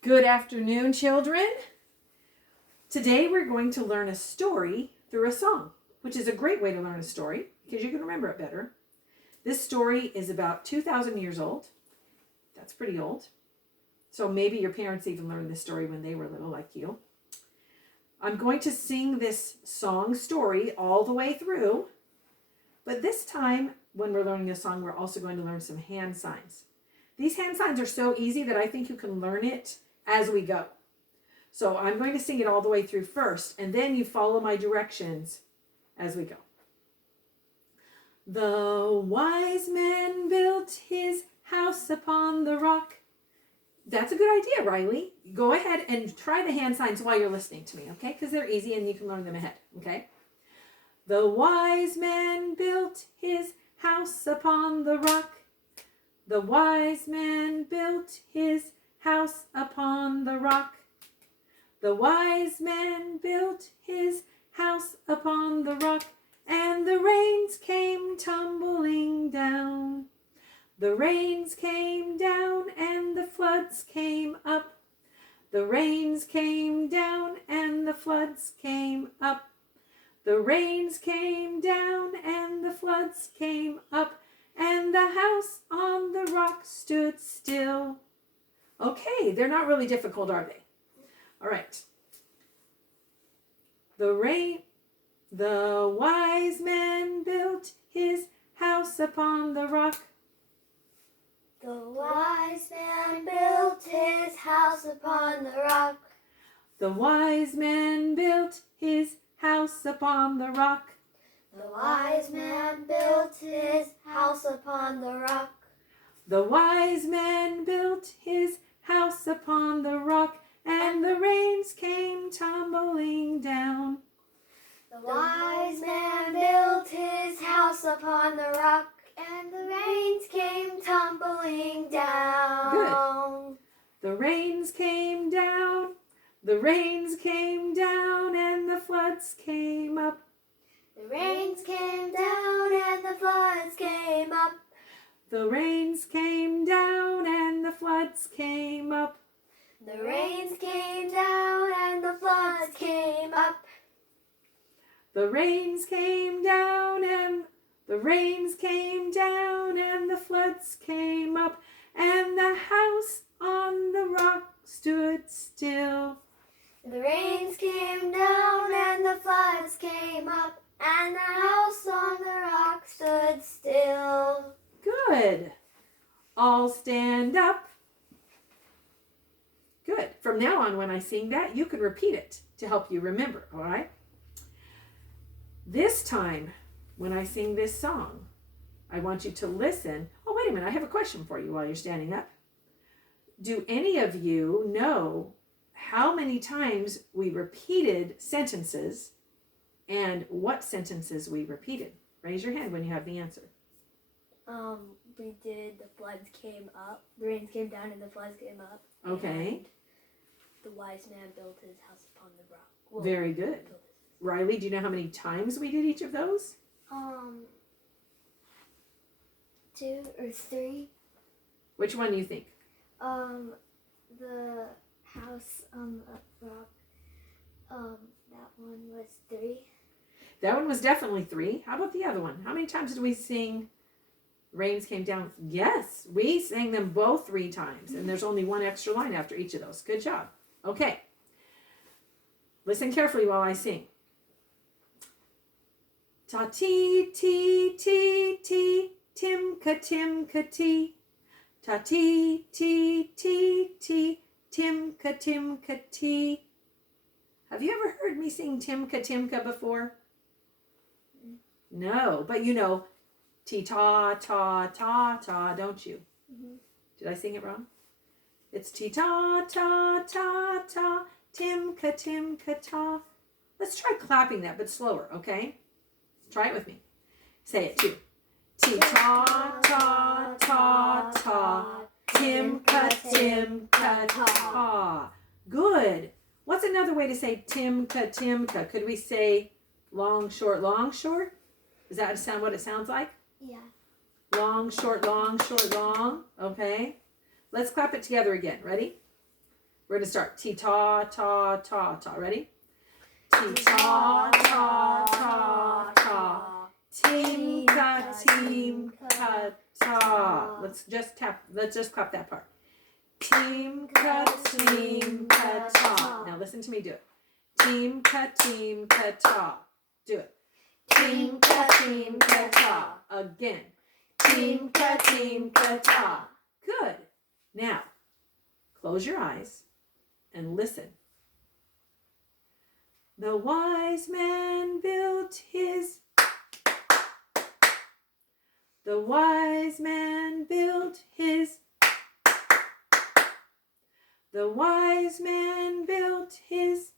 Good afternoon, children. Today we're going to learn a story through a song, which is a great way to learn a story because you can remember it better. This story is about 2,000 years old. That's pretty old. So maybe your parents even learned this story when they were little like you. I'm going to sing this song story all the way through, but this time when we're learning this song, we're also going to learn some hand signs. These hand signs are so easy that I think you can learn it as we go. So I'm going to sing it all the way through first, and then you follow my directions as we go. The wise man built his house upon the rock. That's a good idea, Riley. Go ahead and try the hand signs while you're listening to me, okay? Because they're easy and you can learn them ahead, okay? The wise man built his house upon the rock. The wise man built his house upon the rock. The wise man built his house upon the rock, and the rains came tumbling down. The rains came down and the floods came up. The rains came down and the floods came up. The rains came down and the floods came up, and the house on the rock stood still. Okay, they're not really difficult, are they? All right. The wise man built his house upon the rock. The wise man built his house upon the rock. The wise man built his house upon the rock. The wise man built his house upon the rock. The wise man built his house upon the rock, and the rains came tumbling down. The wise man built his house upon the rock, and the rains came tumbling down. Good. The rains came down. The rains came down, and the floods came up. The rains came down and the floods came up. The rains came down and the floods came up. The rains came down and the floods came up. The rains came down and the rains came down and the floods came up, and the house on the rock stood still. The rains came down and the floods came up, and the house on the rock stood still. Good. All stand up. Good. From now on, when I sing that, you can repeat it to help you remember, all right? This time, when I sing this song, I want you to listen. Oh, wait a minute. I have a question for you while you're standing up. Do any of you know how many times we repeated sentences and what sentences we repeated? Raise your hand when you have the answer. We did the floods came up. The rains came down and the floods came up. Okay. And the wise man built his house upon the rock. Well, Very good. Riley, do you know how many times we did each of those? 2 or 3. Which one do you think? The house on the rock. That one was 3. That one was definitely 3. How about the other one? How many times did we sing Rains Came Down? Yes, we sang them both 3 times, and there's only one extra line after each of those. Good job. Okay. Listen carefully while I sing. Ta-ti-ti-ti-ti, tim-ka-tim-ka-ti. Ta-ti-ti-ti-ti, tim-ka-tim-ka-ti. Have you ever heard me sing Timka before? No, but you know Ti-ta-ta-ta-ta, don't you? Mm-hmm. Did I sing it wrong? It's Ti-ta-ta-ta-ta, Timka-timka-ta. Let's try clapping that, but slower, okay? Try it with me. Say it too. Ti-ta-ta-ta-ta, Timka-timka-ta. Good. What's another way to say Timka? Could we say long, short, long, short? Does that sound what it sounds like? Yeah. Long, short, long, short, long. Okay. Let's clap it together again. Ready? We're going to start. T-ta, ta, ta, ta. Ready? T-ta, ta, ta, ta. Team-ka, team-ka, ta. Let's just clap that part. Team-ka, team-ka, ta. Now listen to me do it. Team-ka, team-ka, ta. Do it. Team-ka, team-ka, ta. Again. Team-ka, team-ka, ta. Good. Now, close your eyes and listen. The wise man built his. The wise man built his. The wise man built his.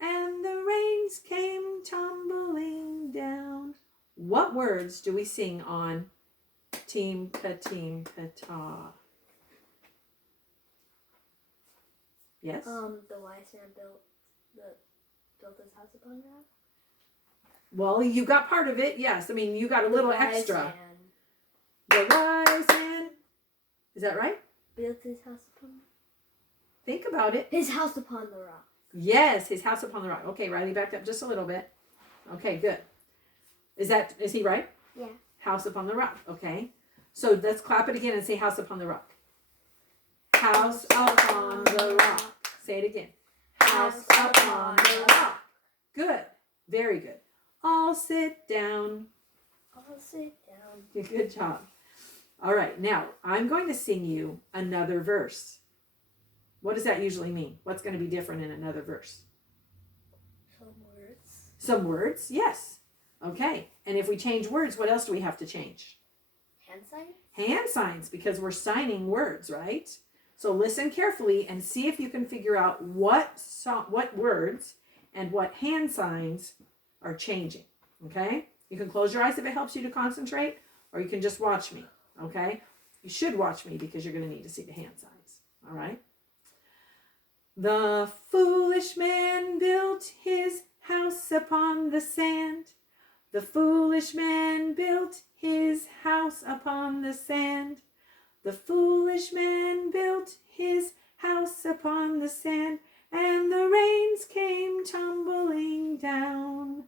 And the rains came tumbling down. What words do we sing on Team-ka-ta? Yes? The wise man built his house upon the rock. Well, you got part of it, yes. I mean, you got a little extra. The wise man. Is that right? Built his house upon. Think about it. His house upon the rock. Yes, his house upon the rock. Okay, Riley, back up just a little bit. Okay, good. Is he right? Yeah. House upon the rock. Okay. So let's clap it again and say house upon the rock. House upon the rock. Say it again. House upon the rock. Good. Very good. All sit down. I'll sit down. Good job. All right. Now, I'm going to sing you another verse. What does that usually mean? What's going to be different in another verse? Some words. Some words, yes. Okay. And if we change words, what else do we have to change? Hand signs? Hand signs, because we're signing words, right? So listen carefully and see if you can figure out what words and what hand signs are changing, okay? You can close your eyes if it helps you to concentrate, or you can just watch me, okay? You should watch me because you're going to need to see the hand signs, all right? The foolish man built his house upon the sand. The foolish man built his house upon the sand. The foolish man built his house upon the sand, and the rains came tumbling down.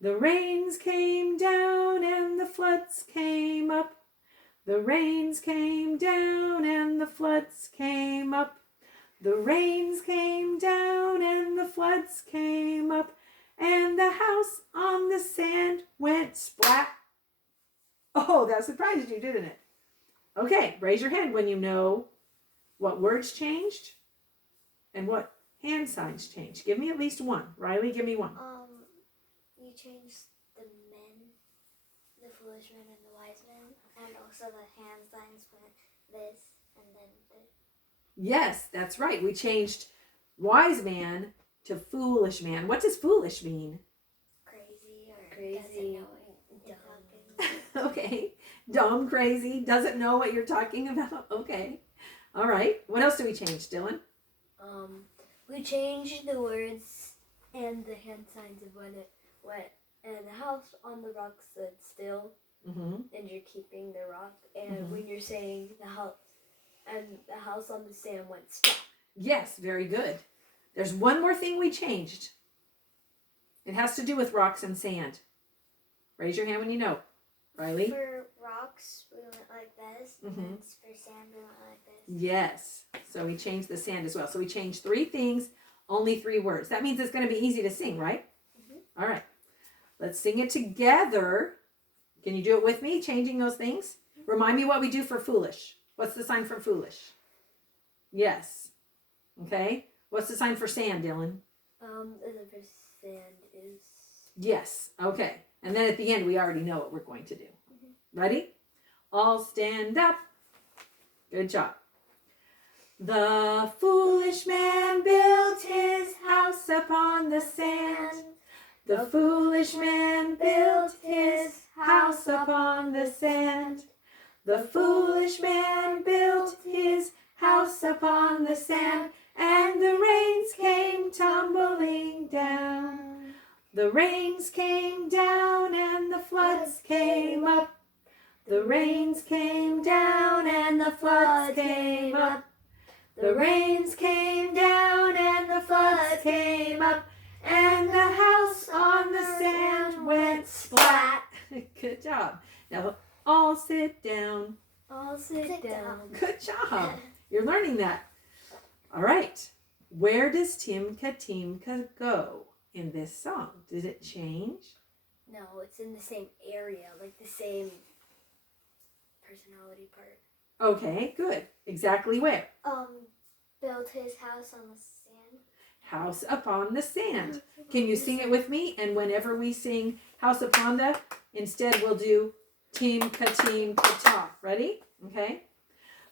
The rains came down and the floods came up. The rains came down and the floods came up. The rains came down and the floods came up, and the house on the sand went splat. Oh, that surprised you, didn't it? Okay, raise your hand when you know what words changed and what hand signs changed. Give me at least one. Riley, give me one. You changed the men, the foolish men and the wise men, and also the hand signs went this and then this. Yes, that's right. We changed wise man to foolish man. What does foolish mean? Crazy or Crazy, doesn't know what you're talking about. Okay. Dumb, crazy, doesn't know what you're talking about. Okay. All right. What else do we change, Dylan? We changed the words and the hand signs of when it went, and the house on the rock stood still, and you're keeping the rock, and when you're saying the house, and the house on the sand went stop. Yes, very good. There's one more thing we changed. It has to do with rocks and sand. Raise your hand when you know. Riley? For rocks, we went like this, and for sand, we went like this. Yes. So we changed the sand as well. So we changed 3 things, only 3 words. That means it's going to be easy to sing, right? All right. Let's sing it together. Can you do it with me, changing those things? Remind me what we do for foolish. What's the sign for foolish? Yes. Okay. What's the sign for sand, Dylan? The for sand is... Yes. Okay. And then at the end, we already know what we're going to do. Ready? All stand up. Good job. The foolish man built his house upon the sand. The foolish man built his house upon the sand. The foolish man built his house upon the sand, and the rains came tumbling down. The rains came down and the floods came up. The rains came down and the floods came up. The rains came down and the floods came up, and the house on the sand went splat. Good job. Now, all sit down. All sit down. Good job. You're learning that. All right. Where does Timka go in this song? Did it change? No, it's in the same area, like the same personality part. Okay, good. Exactly where? Built his house on the sand. House upon the sand. Can you sing it with me? And whenever we sing House Upon the, instead we'll do Timka ta. Ready? Okay.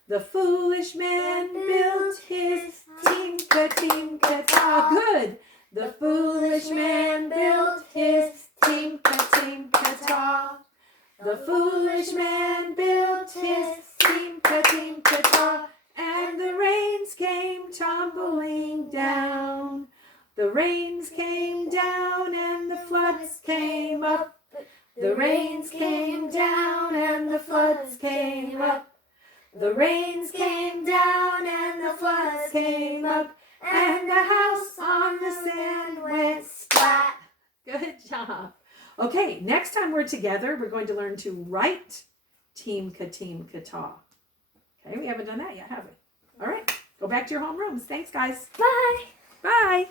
The foolish man built his Timka ta. Good. The foolish man built his Timka ta. The foolish man built his Timka ta. And the rains came tumbling down. The rains came down and the floods came up. The rains came down and the floods came up. The rains came down and the floods came up. And the house on the sand went splat. Good job. Okay, next time we're together, we're going to learn to write Timka ta. Okay, we haven't done that yet, have we? All right, go back to your homerooms. Thanks, guys. Bye. Bye.